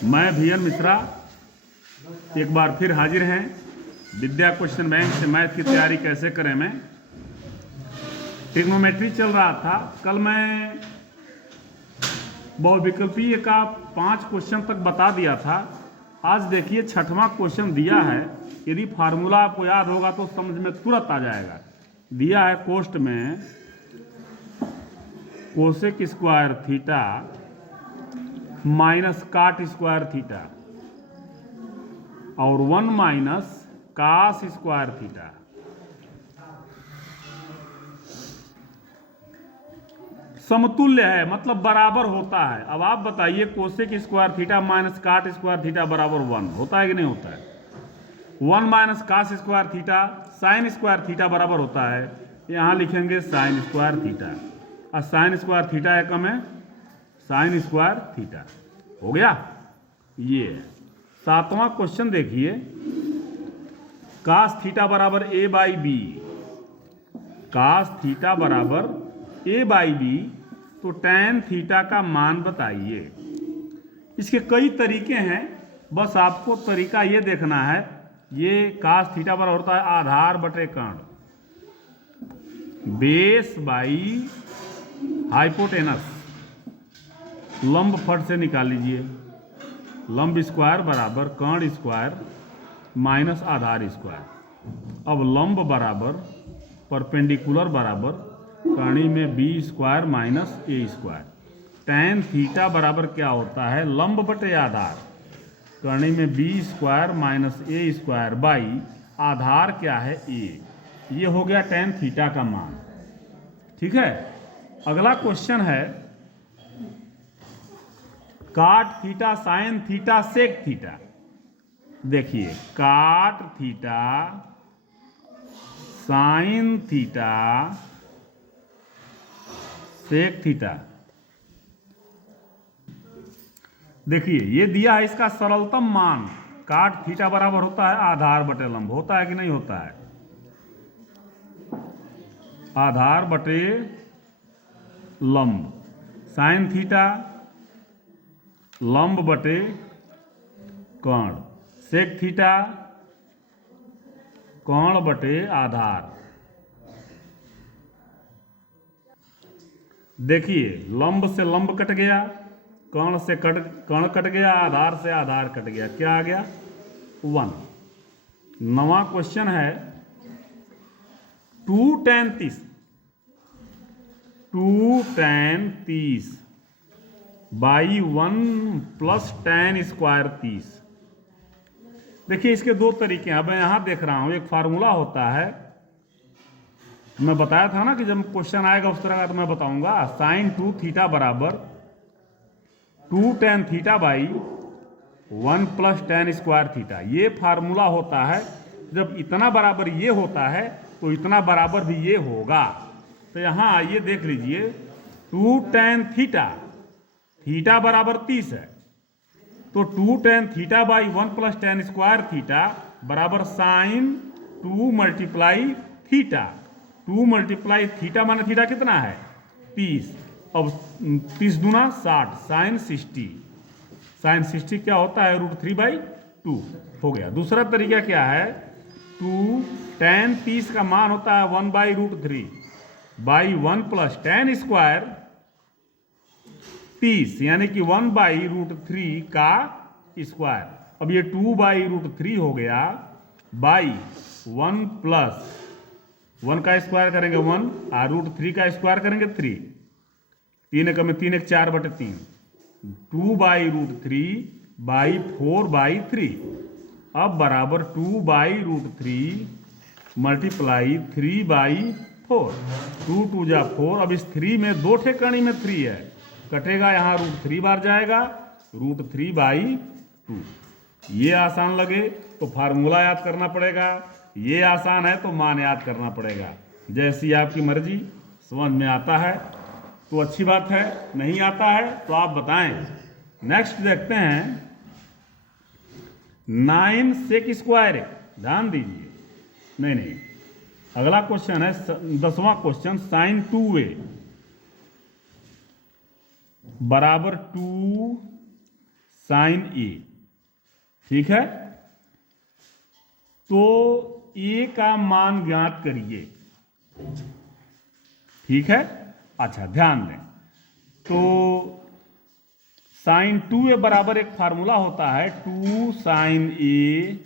मैं VN मिश्रा एक बार फिर हाजिर हैं विद्या क्वेश्चन बैंक से। मैथ की तैयारी कैसे करें में ट्रिग्नोमेट्री चल रहा था। कल मैं बहुविकल्पीय का 5 क्वेश्चन तक बता दिया था। आज देखिए 6वां क्वेश्चन दिया है। यदि फार्मूला आपको याद होगा तो समझ में तुरंत आ जाएगा। दिया है कोष्ट में cosec square theta minus cot square theta और 1 माइनस कास स्क्वायर थीटा। समतुल्य है, मतलब बराबर होता है। अब आप बताइए cosec square theta minus cot square theta बराबर 1 होता है कि नहीं होता है? 1 minus cos square theta sine square theta बराबर होता है। यहाँ लिखेंगे साइन स्क्वायर थीटा और साइन स्क्वायर थीटा एकम है साइन स्क्वायर थीटा। हो गया। ये 7वां क्वेश्चन देखिए, कास थीटा बराबर ए बाई बी। कास थीटा बराबर ए बाई बी, तो टैन थीटा का मान बताइए। इसके कई तरीके हैं, बस आपको तरीका ये देखना है। ये कास थीटा बराबर होता है आधार बटे कर्ण, बेस बाई हाइपोटेनस। लंब फट से निकाल लीजिए। लंब स्क्वायर बराबर कर्ण स्क्वायर माइनस आधार स्क्वायर। अब लंब बराबर परपेंडिकुलर बराबर कर्ण में B square minus A square. Tan theta बराबर क्या होता है? लंब बटे आधार, कर्ण में B square minus A square by आधार क्या है ए। ये हो गया टैन थीटा का मान। ठीक है। अगला क्वेश्चन है cot theta sine theta sec theta. देखिए cot theta sine theta sec theta. देखिए ये दिया है इसका सरलतम मान। काट थीटा बराबर होता है आधार बटे लंब। होता है कि नहीं होता है? आधार बटे लंब। साइन थीटा लंब बटे कर्ण। सेक थीटा कर्ण बटे आधार। देखिए लंब से लंब कट गया, कर्ण से कर्ण कट गया, आधार से आधार कट गया। क्या आ गया? 1। 9वां क्वेश्चन है 2 tan 30। 2 tan 30 by 1 plus tan square 30। देखिए इसके 2 तरीके हैं। अब मैं यहां देख रहा हूं एक फार्मूला होता है। मैं बताया था ना कि जब क्वेश्चन आएगा उस तरह का तो मैं बताऊंगा। साइन 2 थीटा बराबर 2 tan theta by 1 plus tan square theta. ये फार्मूला होता है। जब इतना बराबर ये होता है तो इतना बराबर भी ये होगा। तो यहां आइए देख लीजिए 2 tan थीटा, थीटा बराबर 30 है, तो 2 tan theta by 1 plus tan square theta बराबर sine 2 multiply theta. 2 multiply theta माने थीटा कितना है? 30। अब 30 दूना 60, साइन 60। साइन 60 क्या होता है? √3/2 हो गया। दूसरा तरीका क्या है? 2 tan 30 का मान होता है 1/√3 बाई 1 प्लस tan स्क्वायर 30, यानी कि 1/√3 का स्क्वायर। अब ये 2/√3 हो गया बाई 1 प्लस 1 का स्क्वायर करेंगे 1 और √3 का स्क्वायर करेंगे 3। 3 एकम में 3 एक 4/3। 2/√3 बाई 4/3। अब बराबर 2/√3 मल्टीप्लाई 3/4। 2 2 जा 4। अब इस 3 में 2 ठे कणी में 3 है, कटेगा यहाँ √3 बार जाएगा, √3/2। ये आसान लगे तो फार्मूला याद करना पड़ेगा, ये आसान है तो मान याद करना पड़ेगा। जैसी आपकी मर्जी। समझ में आता है तो अच्छी बात है, नहीं आता है तो आप बताएं। नेक्स्ट देखते हैं 9 सेक स्क्वायर। ध्यान दीजिए। नहीं, अगला क्वेश्चन है 10वां क्वेश्चन साइन 2a बराबर 2 साइन ए। ठीक है, तो ए का मान ज्ञात करिए। ठीक है, अच्छा ध्यान दें, तो साइन 2a बराबर एक फार्मूला होता है 2 साइन ए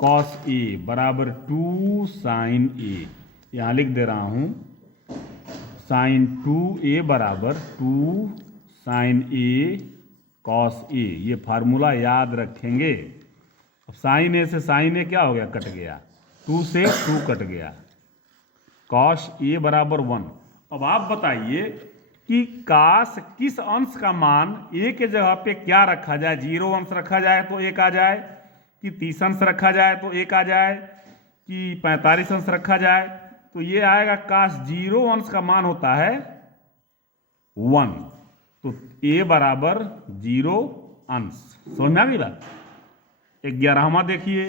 कॉस ए बराबर 2 साइन ए। यहां लिख दे रहा हूं साइन 2a बराबर 2 साइन ए कॉस ए। ये फार्मूला याद रखेंगे। अब साइन ए से साइन ए क्या हो गया, कट गया, 2 से 2 कट गया, कॉस ए बराबर 1। अब आप बताइए कि काश किस अंश का मान ए के जगह पे क्या रखा जाए, 0 अंश रखा जाए तो 1 आ जाए, कि 30 अंश रखा जाए तो 1 आ जाए, कि 45 अंश रखा जाए तो ये आएगा। काश 0 अंश का मान होता है 1, तो ए बराबर 0 अंश। समझ में आ गई बात। 11वां देखिए,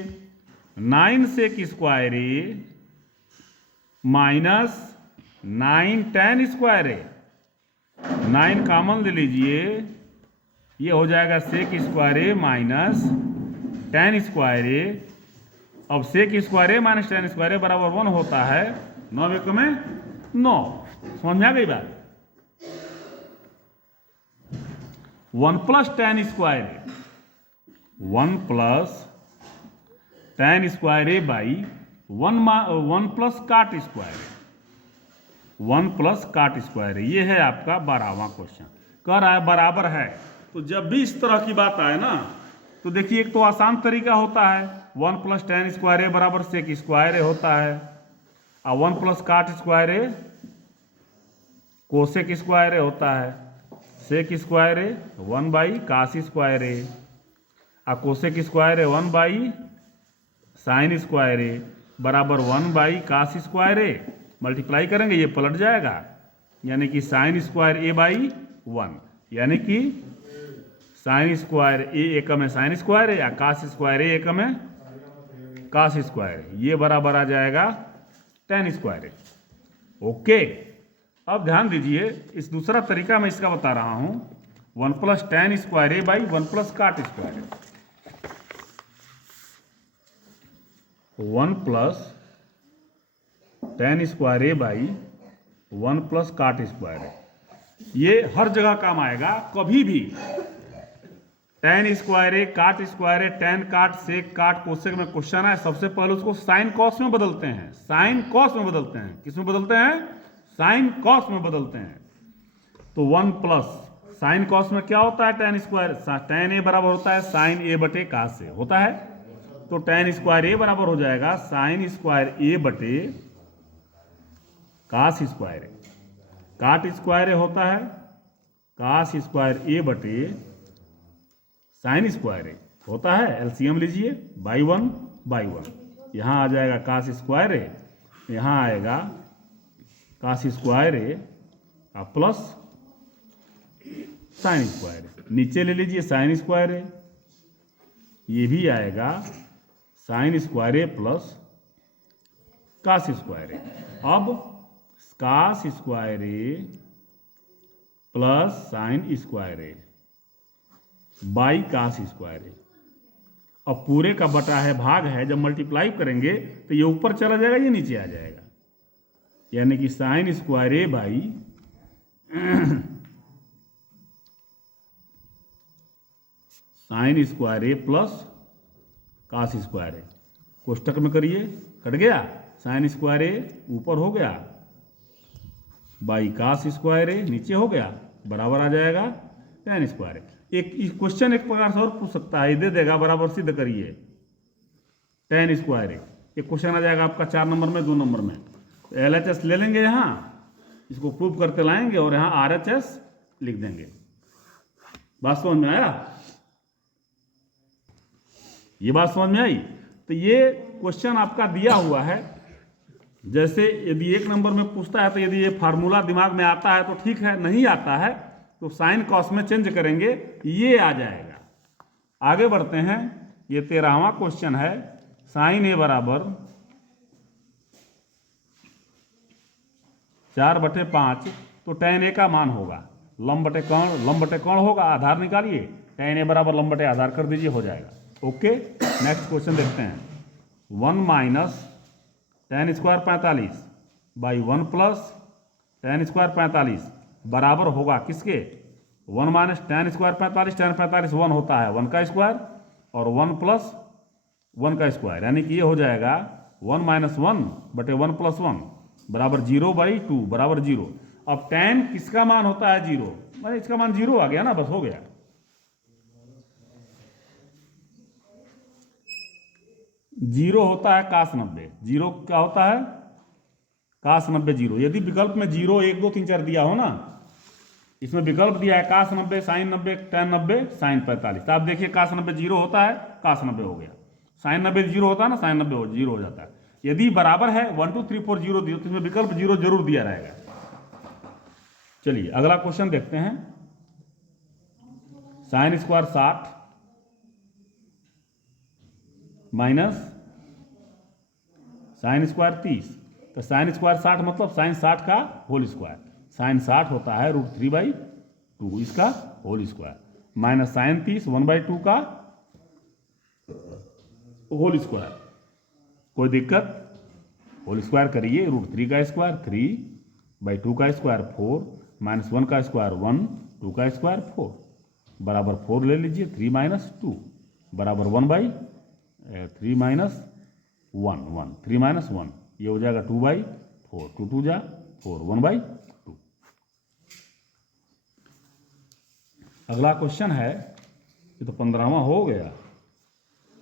9 सेक स्क्वायर ए माइनस 9 tan स्क्वायर ए। 9 कॉमन ले लीजिए, ये हो जाएगा सेक square A minus tan square A. अब सेक square A minus tan square A बराबर 1 होता है, 9 एक में 9। समझ में आ गई बात। 1 plus tan square A, 1 plus tan square A by 1 plus cot square A, 1 plus cot square है। ये है आपका 12वां क्वेश्चन। कह रहा है बराबर है, तो जब भी इस तरह की बात आए ना, तो देखिए एक तो आसान तरीका होता है 1 प्लस tan स्क्वायर ए बराबर सेक स्क्वायर ए होता है, और 1 plus cot square A cosec square A होता है। Sec square A 1 by cos square A, और cosec square A 1 by sine square A बराबर 1 by cos square A. Multiply करेंगे ये पलट जाएगा, यानी कि साइन स्क्वायर ए बाई 1, यानी कि साइन स्क्वायर ए एकम है साइन स्क्वायर है, या कास स्क्वायर ए एकम है कास स्क्वायर, ये बराबर आ जाएगा tan स्क्वायर ए। ओके, अब ध्यान दीजिए, इस दूसरा तरीका मैं इसका बता रहा हूं, 1 plus tan square A by 1 plus cot square A. 1 plus tan square A by 1 plus cot square A, ये हर जगह काम आएगा। कभी भी tan स्क्वायर ए, काट स्क्वायर ए, tan काट, सेक काट, कोसेक में क्वेश्चन है, सबसे पहले उसको साइन कॉस में बदलते हैं। साइन कॉस में बदलते हैं, किस में बदलते हैं, साइन कॉस में बदलते हैं। तो 1 प्लस साइन कॉस में क्या होता है, tan स्क्वायर, tan ए बराबर होता है साइन ए बटे कास से होता है, तो tan स्क्वायर ए बराबर हो जाएगा साइन स्क्वायर ए बटे कास स्क्वायर ए। काट स्क्वायर ए होता है कास स्क्वायर ए बटे साइन स्क्वायर ए होता है। एलसीएम लीजिए, बाई 1 बाई 1, यहां आ जाएगा कास स्क्वायर ए, यहां आएगा cos square A plus sine square A. नीचे ले लीजिए साइन स्क्वायर ए, ये भी आएगा sine square A plus cos square A. अब cos square A plus sine square A by cos square A. अब पूरे का बटा है, भाग है, जब मल्टीप्लाई करेंगे तो ये ऊपर चला जाएगा, ये नीचे आ जाएगा, यानी कि sine square A by sine square A plus cos square A. कोष्टक में करिए, कट गया, साइन स्क्वायर ए ऊपर हो गया बाई कास स्क्वायर ए नीचे हो गया, बराबर आ जाएगा tan स्क्वायर ए। एक क्वेश्चन एक प्रकार से और पूछ सकता है, दे देगा बराबर सिद्ध करिए tan स्क्वायर ए। एक क्वेश्चन आ जाएगा आपका 4 नंबर में, 2 नंबर में, तो LHS ले लेंगे, यहाँ इसको प्रूव करते लाएंगे और यहाँ RHS लिख देंगे। बात समझ में आया, ये बात समझ में आई। तो ये क्वेश्चन आपका दिया हुआ है, जैसे यदि 1 नंबर में पूछता है तो यदि ये फार्मूला दिमाग में आता है तो ठीक है, नहीं आता है तो साइन कॉस में चेंज करेंगे, ये आ जाएगा। आगे बढ़ते हैं, ये 13वां क्वेश्चन है, साइन ए बराबर 4/5, तो tan ए का मान होगा, लंब बटे कर्ण, लंब बटे कर्ण होगा, आधार निकालिए, tan a बराबर लंब बटे आधार कर दीजिए, हो जाएगा। ओके, नेक्स्ट क्वेश्चन देखते हैं। 1 minus tan square 45 by 1 plus tan square 45 बराबर होगा किसके? 1 माइनस tan स्क्वायर 45, tan 45 1 होता है 1 का स्क्वायर, और 1 प्लस 1 का स्क्वायर, यानी कि ये हो जाएगा 1 माइनस 1 बटे 1 प्लस 1 बराबर 0/2 बराबर 0। अब tan किसका मान होता है 0, मतलब इसका मान 0 आ गया ना, बस हो गया। जीरो होता है cos 90, जीरो क्या होता है cos 90 जीरो। यदि विकल्प में 0 1 2 3 4 दिया हो ना, इसमें विकल्प दिया है cos 90 sin 90 tan 90 sin 45, तो आप देखिए cos 90 जीरो होता है, cos 90 हो गया, sin 90 जीरो होता है ना, sin 90 जीरो हो जाता है। यदि बराबर है 1 2 3 4 0 दिया तो इसमें विकल्प 0 जरूर दिया रहेगा। चलिए अगला क्वेश्चन देखते हैं। Sine square 60 minus sine square 30, तो साइन स्क्वायर 60 मतलब साइन 60 का होल स्क्वायर, साइन 60 होता है √3/2 इसका होल स्क्वायर, माइनस साइन 30 1/2 का होल स्क्वायर। कोई दिक्कत? होल स्क्वायर करिए, √3 का स्क्वायर 3/2 का स्क्वायर 4 माइनस 1 का स्क्वायर 1 2 का स्क्वायर 4 बराबर 4 ले लीजिए, 3 माइनस 2 बराबर 1/3 माइनस 1 3 माइनस 1, ये हो जाएगा 2/4, 2 2 जा 4 1/2। अगला क्वेश्चन है, ये तो 15वां हो गया,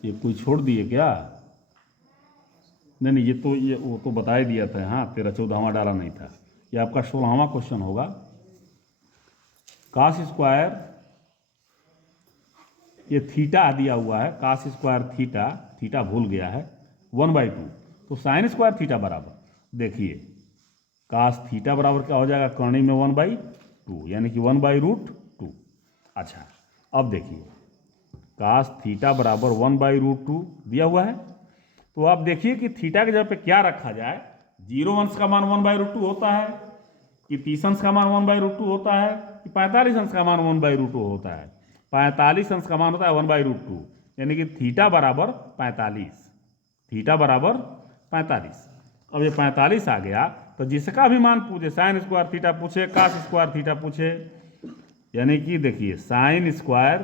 ये कोई छोड़ दिए क्या? नहीं, ये वो तो बता ही दिया था, हाँ 13 14वां डाला नहीं था। ये आपका 16वां क्वेश्चन होगा। cos स्क्वायर, ये थीटा दिया हुआ है, cos स्क्वायर थीटा भूल गया है 1/2, तो साइन स्क्वायर थीटा बराबर, देखिए cos थीटा बराबर क्या हो जाएगा, कर्णी में 1/2 यानी कि 1/√2। अच्छा अब देखिए cos थीटा बराबर 1/√2 दिया हुआ है, तो आप देखिए कि थीटा के जगह पे क्या रखा जाए। 0 अंश का मान 1/√2 होता है, कि 30 अंश का मान 1/√2 होता है, कि 45 अंश का मान 1/√2 होता है। 45 अंश का मान होता है 1/√2, यानी कि थीटा बराबर 45, थीटा बराबर 45। अब ये 45 आ गया, तो जिसका भी मान पूछे, साइन स्क्वायर थीटा पूछे, cos स्क्वायर थीटा पूछे, यानी कि देखिए sine square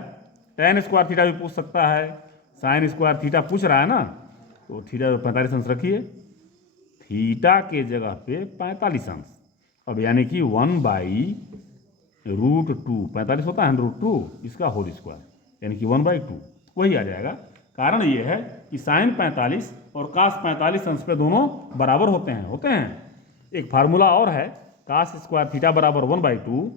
tan square theta भी पूछ सकता है, साइन स्क्वायर थीटा पूछ रहा है ना, तो थीटा 45 अंश रखिए, थीटा के जगह पे 45 अंश। अब यानी कि 1/√2, 45 होता है √2 इसका होल स्क्वायर, यानी कि 1/2 वही आ जाएगा। कारण ये है कि साइन 45 और cos 45 अंश पे दोनों बराबर होते हैं। एक फार्मूला और है, cos स्क्वायर थीटा बराबर 1/2,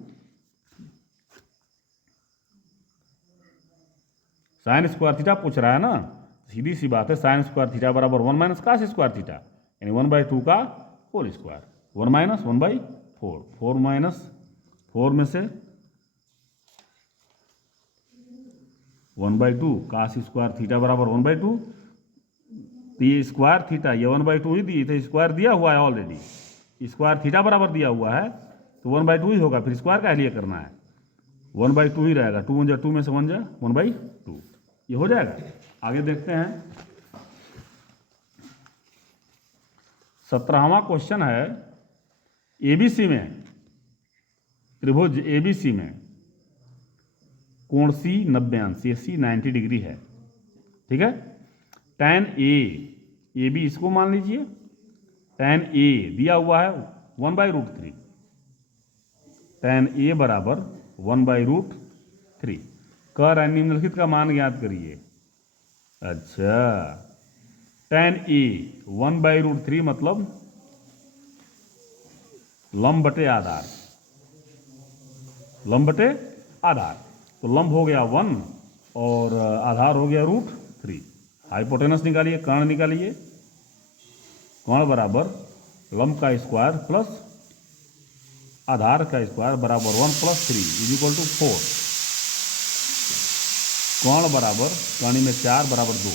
साइन स्क्वायर थीटा पूछ रहा है ना, सीधी सी बात है, साइन स्क्वायर थीटा बराबर 1 माइनस cos स्क्वायर थीटा, यानी 1/2 का होल स्क्वायर, 1 माइनस 1/4, 4 माइनस 4 में से 1/2, cos स्क्वायर थीटा बराबर 1/2, तो ये स्क्वायर थीटा ये 1/2 ही दी, तो स्क्वायर दिया हुआ है ऑलरेडी, स्क्वायर थीटा बराबर दिया हुआ है, तो 1/2 ही होगा, फिर स्क्वायर का लिए करना है, 1/2 ही रहेगा, 2 1 जा 2 में से 1 जा 1/2, ये हो जाएगा। आगे देखते हैं। 17वां क्वेश्चन है, एबीसी में, त्रिभुज एबीसी में कोण सी 90 अंश, ये सी 90 डिग्री है, ठीक है। tan ए बी इसको मान लीजिए, tan ए दिया हुआ है 1/√3, tan ए बराबर 1/√3, कर निम्नलिखित का मान ज्ञात करिए। अच्छा, tan ए 1/√3 मतलब लंब बटे आधार, लंब बटे आधार, तो लंब हो गया 1 और आधार हो गया √3। हाइपोटेनस निकालिए, कर्ण निकालिए, कर्ण बराबर लंब का स्क्वायर प्लस आधार का स्क्वायर बराबर 1 + 3 = 4, कर्ण बराबर कर्ण में 4 बराबर 2,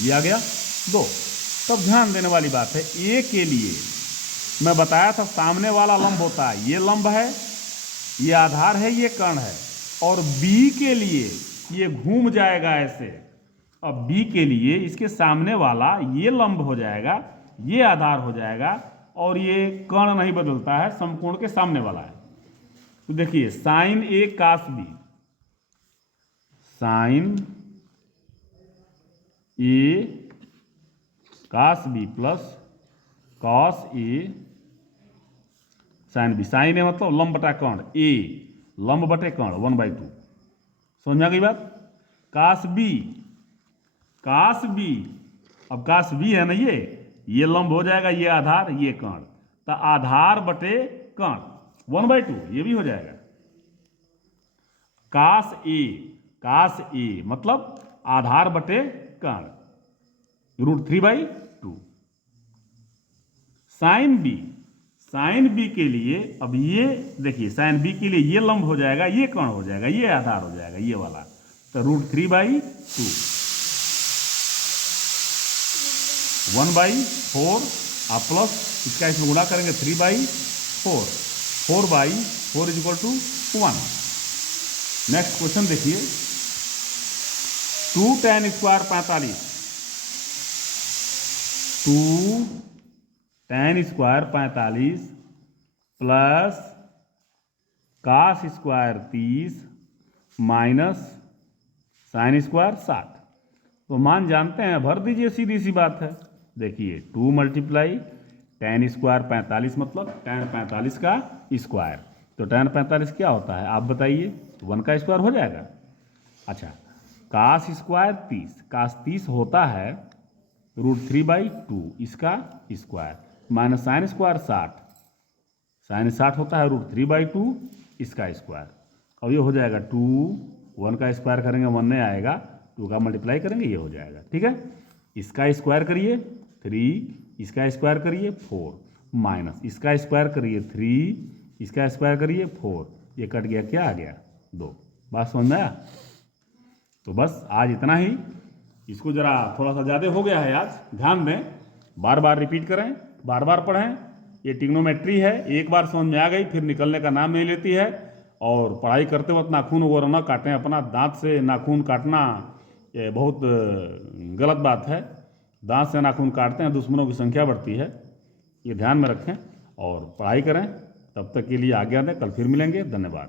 ये आ गया 2। तब ध्यान देने वाली बात है, ए के लिए मैं बताया था सामने वाला लंब होता है, ये लंब है ये आधार है, ये कर्ण है, और बी के लिए ये घूम जाएगा ऐसे। अब बी के लिए इसके सामने वाला ये लंब हो जाएगा, ये आधार हो जाएगा, और ये कर्ण नहीं बदलता है, समकोण के सामने वाला है। तो देखिए sign A cos B, sign A cos B plus cos A sine B. Sign ए मतलब लंब बटा कर्ण, ए लंब बटे कर्ण 1/2। समझ में आ गई बात? कास बी, कास बी, अब कास बी है ना, ये लंब हो जाएगा, ये आधार, ये कर्ण, तो आधार बटे कर्ण 1/2, ये भी हो जाएगा। कास ए मतलब आधार बटे कर्ण √3/2। साइन बी के लिए, अब ये देखिए साइन बी के लिए ये लंब हो जाएगा, ये कर्ण हो जाएगा, ये आधार हो जाएगा, ये वाला, तो √3/2 1/4 प्लस इसका इसमें गुणा करेंगे 3/4, 4/4 = 1। नेक्स्ट क्वेश्चन देखिए, 2 tan² 45, 2 tan² 45 plus cos² 30 minus sin² 60। तो मान जानते हैं, भर दीजिए, सीधी सी बात है। देखिए 2 × tan² 45 मतलब tan 45 का स्क्वायर, तो tan 45 क्या होता है आप बताइए? 1 का स्क्वायर हो जाएगा। अच्छा, cos² 30, cos 30 होता है √3/2 इसका स्क्वायर, माइनस sin² 60, sin 60 होता है √3/2 इसका स्क्वायर। और ये हो जाएगा 2, 1 का स्क्वायर करेंगे 1 नहीं आएगा, 2 का मल्टीप्लाई करेंगे ये हो जाएगा। ठीक है, इसका स्क्वायर करिए 3, इसका स्क्वायर करिए 4, माइनस इसका स्क्वायर करिए 3, इसका स्क्वायर करिए 4, ये कट गया, क्या आ गया? 2। बात समझ में आया? तो बस आज इतना ही। इसको जरा थोड़ा सा ज़्यादा हो गया है आज, ध्यान दें, बार बार रिपीट करें, बार बार पढ़ें। ये ट्रिग्नोमेट्री है, एक बार समझ में आ गई फिर निकलने का नाम नहीं लेती है। और पढ़ाई करते वक्त नाखून वगैरह ना काटें, अपना दांत से नाखून काटना ये बहुत गलत बात है। दांत से नाखून काटते हैं दुश्मनों की संख्या बढ़ती है, ये ध्यान में रखें और पढ़ाई करें। तब तक के लिए आज्ञा दें, कल फिर मिलेंगे। धन्यवाद।